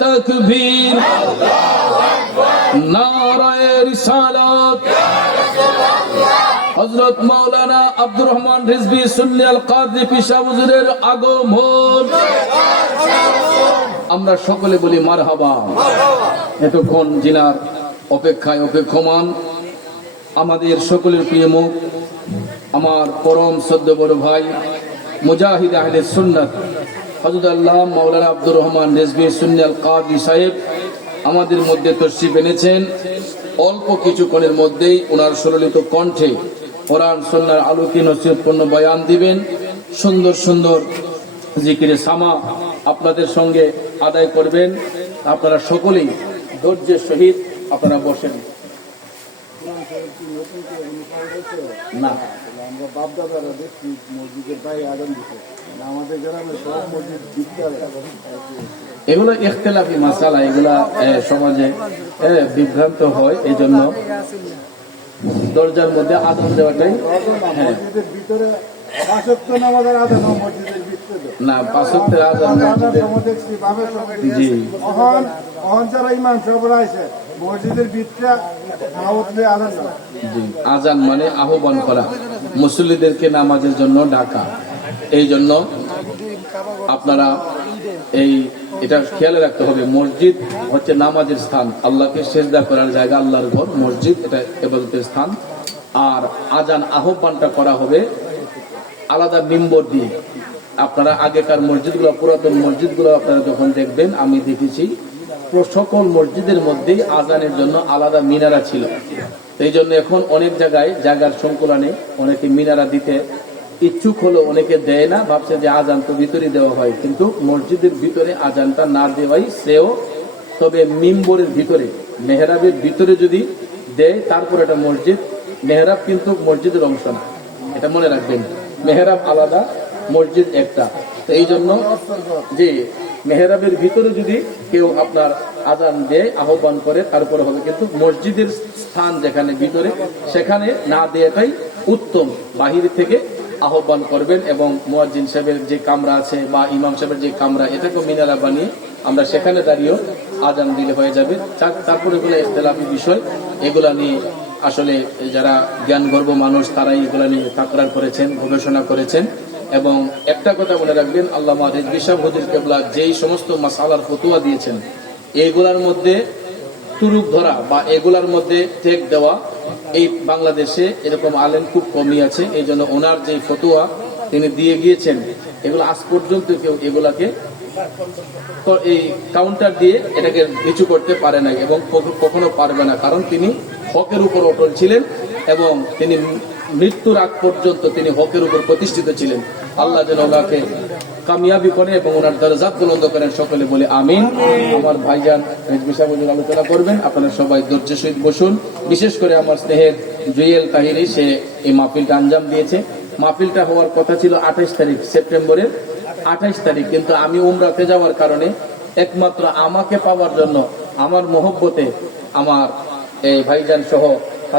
তাকবীর, নারায়ে রিসালাত। হযরত মাওলানা আব্দুর রহমান রিজভী সুন্নি আল কাদরি পিশা হুজুরের আগমন আমরা সকলে বলি মারহাবা। এতক্ষণ জিনার অপেক্ষায় অপেক্ষমান আমাদের সকলের প্রিয় মুখ, আমার পরম শ্রদ্ধ বড় ভাই মুজাহিদ আহলে সুন্নাত হযরত আল্লামা মাওলানা আব্দুর রহমান রিজভী সুন্নি আল কাদরি সাহেব আমাদের মধ্যে তশরিফ এনেছেন। অল্প কিছুক্ষণের মধ্যেই ওনার সুললিত কণ্ঠে কোরআন সুন্নাহর আলোকে নসিহতপূর্ণ বয়ান দিবেন। সুন্দর সুন্দর জিকিরে সামা আপনাদের সঙ্গে আদায় করবেন। আপনারা সকলেই ধৈর্যের সহিত আপনারা বসেন। না, আমরা বাপ দাদারা দেখছি মসজিদের গায়ে আগুন দিতে, আমাদের গ্রামে সব মসজিদ এগুলো ইখতিলাফি মাসালা, এগুলা সমাজে বিভ্রান্ত হয়। এই জন্য দরজার মধ্যে আগুন দেওয়াটাই মসজিদের ভিতরে 5 ওয়াক্ত নামাজের আযান মসজিদের ভিতরে না, 5 ওয়াক্তের আযান দেখছি বাবার সঙ্গে। জি, অহন যারা ইমাম সাহেবরা আছে মসজিদের ভিতরে আযান না। জি, আযান মানে আহ্বান করা, মুসল্লিদেরকে নামাজের জন্য ডাকা। এই জন্য আপনারা এটা খেয়াল রাখতে হবে, মসজিদ হচ্ছে নামাজের স্থান, আল্লাহকে সেজদা করার জায়গা, আল্লাহর ঘর মসজিদ, এটা ইবাদতের স্থান। আর আযান আহ্বানটা করা হবে আলাদা মিম্বর দিয়ে। আপনারা আগেকার মসজিদগুলো, পুরাতন মসজিদগুলো আপনারা যখন দেখবেন, আমি দেখেছি সকল মসজিদের মধ্যেই আযানের জন্য আলাদা মিনারা ছিল। এই জন্য এখন অনেক জায়গায় জায়গার সংকুলনে অনেকে মিনারা দিতে ইচ্ছুক হলো, অনেকে দেয় না, ভাবছে যে আযান তো ভিতরে দেওয়া হয়, কিন্তু মসজিদের ভিতরে আযানটা না দেওয়াই শ্রেয়। তবে মিম্বরের ভিতরে, মেহরাবের ভিতরে যদি দেয় তারপর এটা মসজিদ। মেহরাব কিন্তু মসজিদের অংশ না, এটা মনে রাখবেন। মেহরাব আলাদা, মসজিদ একটা। তো এই জন্য যে মেহরাবের ভিতরে যদি কেউ আপনার আযান দেয়, আহ্বান করে, তারপরে হবে। কিন্তু মসজিদের স্থান যেখানে ভিতরে, সেখানে না দেওয়াটাই উত্তম। বাহির থেকে আহ্বান করবেন এবং মুয়াজ্জিন সাহেবের যে কামরা আছে বা ইমাম সাহেবের যে কামরা, এটাকে মিনারা বানিয়ে আমরা সেখানে দাঁড়িয়েও আযান দিলে হয়ে যাবে। তারপরে এগুলো ইখতিলাফি বিষয়, এগুলা নিয়ে আসলে যারা জ্ঞানগর্ভ মানুষ তারাই এগুলা নিয়ে তাকরার করেছেন, গবেষণা করেছেন। এবং একটা কথা মনে রাখবেন, আল্লামা রিজভী সাহেব হুজুর কেবলা যেই সমস্ত মাসালার ফতোয়া দিয়েছেন, এগুলার মধ্যে তুরুপ ধরা বা এগুলার মধ্যে টেক দেওয়া এই বাংলাদেশে এরকম আলেম খুব কমই আছে। এই জন্য ওনার যে ফতোয়া তিনি দিয়ে গিয়েছেন, এগুলো আজ পর্যন্ত কেউ এগুলাকে এই কাউন্টার দিয়ে এটাকে নিচু করতে পারে না এবং কখনো পারবে না। কারণ তিনি হকের উপর অটল ছিলেন এবং তিনি মৃত্যুর আগ পর্যন্ত তিনি হকের উপর প্রতিষ্ঠিত ছিলেন। আল্লাহ যেন ওনাকে কামিয়াবি করে এবং ওনার দরজাত বুলন্দ করেন। সকলে বলে আমিন। আমার ভাইজান রিজভী সাহেব হুজুর আলোচনা করবেন, আপনারা সবাই ধৈর্যের সহিত বসুন। বিশেষ করে আমার স্নেহের জুয়েল তাহিরি, সে এই মাহফিলটা আঞ্জাম দিয়েছে। মাহফিলটা হওয়ার কথা ছিল 28 তারিখ, সেপ্টেম্বরের 28 তারিখ, কিন্তু আমি উমরাতে যাওয়ার কারণে একমাত্র আমাকে পাওয়ার জন্য আমার মহব্বতে আমার এই ভাইজান সহ